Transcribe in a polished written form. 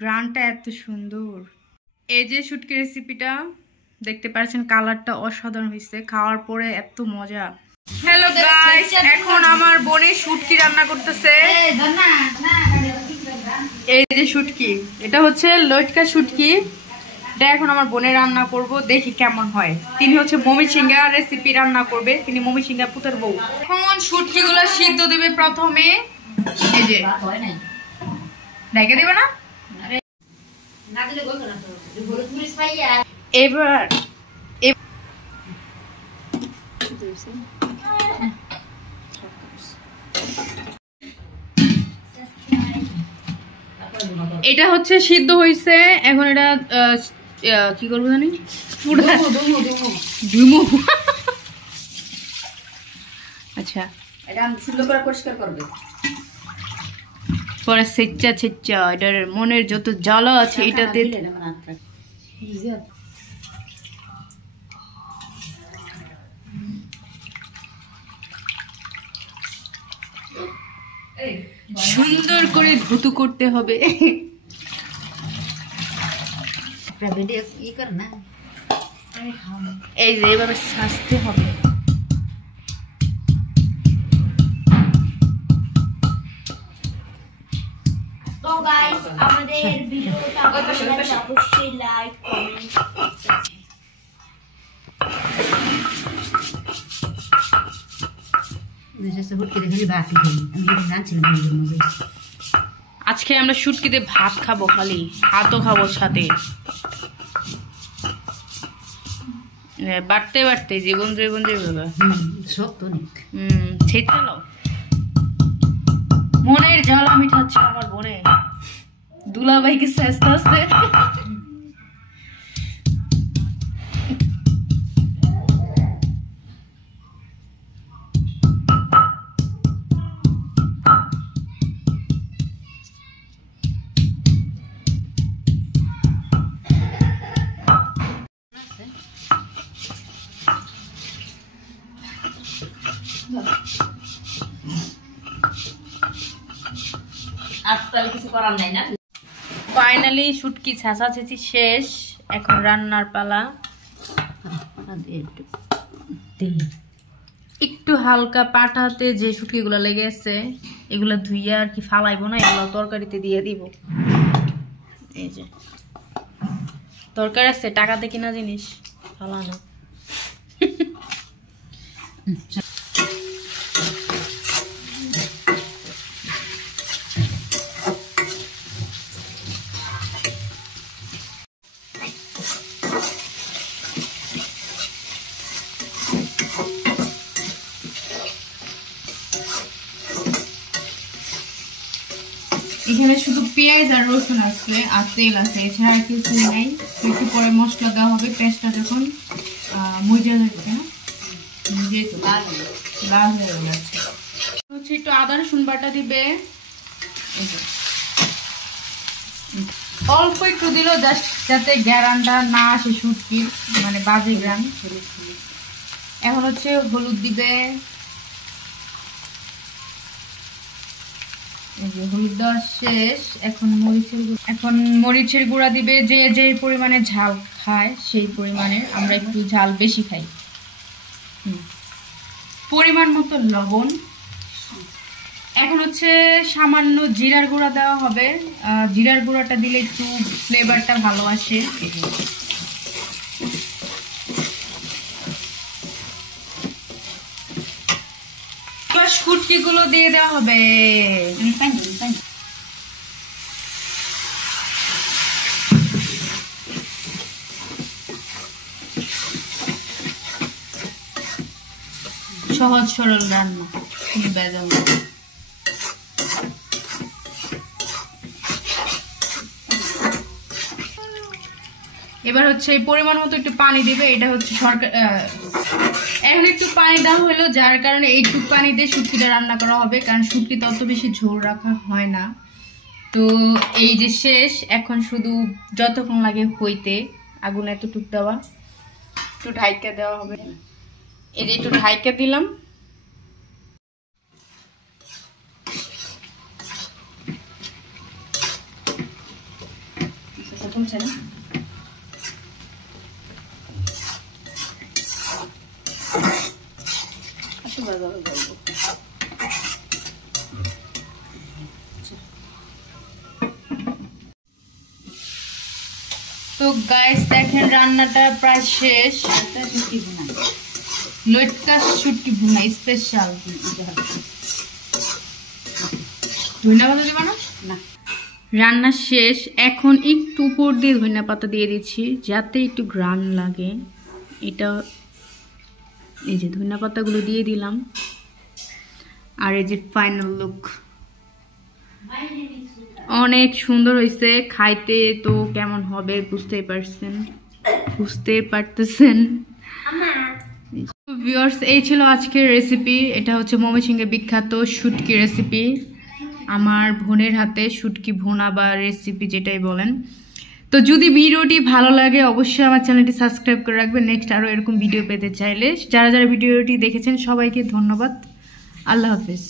গ্রানটা এত সুন্দর। এই যে শুটকি রেসিপিটা দেখতে পাচ্ছেন, কালারটা অসাধারণ হয়েছে, খাওয়ার পরে এত মজা। হ্যালো গাইস, এখন আমার বোনে শুটকি রান্না করতেছে। এই যে শুটকি, এটা হচ্ছে লটকা শুটকি, এটা এখন আমার বোনে রান্না করব, দেখি কেমন হয়। তিনি হচ্ছে মমিসিংহা রেসিপি রান্না করবে, তিনি মমিসিংহা পুতের বউ। এখন শুটকি গুলো সিদ্ধ দিবে প্রথমে, এই যে ঢেকে দিবে না, এবার এটা হচ্ছে সিদ্ধ হয়েছে। এখন এটা কি করবো জানি, আচ্ছা এটা সুন্দর করে পরিষ্কার করবে, পরে সেচ্চা সেচ্চা এটার মনের যত জ্বালা আছে এটাতে সুন্দর করে ধুতু করতে হবে। এই যে এইভাবে সাজতে হবে। তো গাইস, আমাদের ভিডিওটা অবশ্যই লাইক কমেন্ট আজকে আমরা শুটকিতে ভাত খাবো, খালি ভাতও খাবো সাথে। বাড়তে বাড়তে জীবন জীবন যেভাবে মনের জ্বালা মিঠাচ্ছে আমার বোনে, দুলাভাইকে আস্তে আস্তে। ফাইনালি শুটকি ছাঁচাছেঁচি শেষ, এখন রান্নার পালা। একটু হালকা পাটাতে যে শুটকি গুলা লেগে আছে এগুলা ধুইয়া আর কি ফালাইবো না, এগুলো তরকারিতে দিয়ে দিব। এই যে তরকারি আছে, টাকাতে কিনা জিনিস, ফালানো। এখানে শুধু পেঁয়াজ আর রসুন আছে আর তেল আছে, এছাড়া আর কিছু নাই। একটু পরে মশলা দেওয়া হবে, পেঁয়াজটা যখন মজা যাচ্ছে না, লাল হয়ে যাচ্ছে। হচ্ছে একটু আদা রসুন বাটা দিবে, অল্প একটু দিল, জাস্ট যাতে গ্যারানটা না আসে শুটকির, মানে বাজে গ্রান। এখন হচ্ছে হলুদ দিবে, হলুদ দেওয়া শেষ। এখন মরিচের গুঁড়া দিবে, যে যে পরিমাণে ঝাল খায় সেই পরিমাণে, আমরা একটু ঝাল বেশি খাই। পরিমাণ মতো লবণ। এখন হচ্ছে সামান্য জিরার গুঁড়া দেওয়া হবে, জিরার গুঁড়াটা দিলে একটু ফ্লেভারটা ভালো আসে। শুটকি গুলো দিয়ে দেওয়া হবে, সহজ সরল রান্না, কোনো বেজাল না। এবার হচ্ছে পরিমাণ মতো একটু পানি দিবে, এটা হচ্ছে সরকার। এখন একটু পানি দেওয়া হলো, যার কারণে এইটুকু পানি দিয়ে শুটকিটা রান্না করা হবে, কারণ শুটকিতে অত বেশি ঝোল রাখা হয় না। তো এই যে শেষ, এখন শুধু যতক্ষণ লাগে হইতে আগুন এতটুক দেওয়া, একটু ঢাইকা দেওয়া হবে। এই যে একটু ঢাইকা দিলাম। তুলছে না তো গাইস দেখেন রান্নাটা প্রায় শেষ। লটকা শুটকি ভুনা স্পেশাল। ধনিয়া পাতা দিবা না? না, রান্না শেষ। এখন একটু উপর দিয়ে ধনিয়া পাতা দিয়ে দিচ্ছি যাতে একটু ঘ্রাণ লাগে। এটা এই যে ধনিয়া পাতাগুলো দিয়ে দিলাম। আর এই যে ফাইনাল লুক অনেক সুন্দর হয়েছে। খাইতে তো কেমন হবে বুঝতে পারতেছেন। ভিউয়ার্স, এই ছিল আজকের রেসিপি। এটা হচ্ছে ময়মনসিংহের বিখ্যাত শুটকি রেসিপি। আমার বোনের হাতে শুটকি ভুনা বা রেসিপি যেটাই বলেন। তো যদি ভিডিওটি ভালো লাগে অবশ্যই আমার চ্যানেলটি সাবস্ক্রাইব করে রাখবেন নেক্সট আরও এরকম ভিডিও পেতে চাইলে। যারা যারা ভিডিওটি দেখেছেন সবাইকে ধন্যবাদ। আল্লাহ হাফেজ।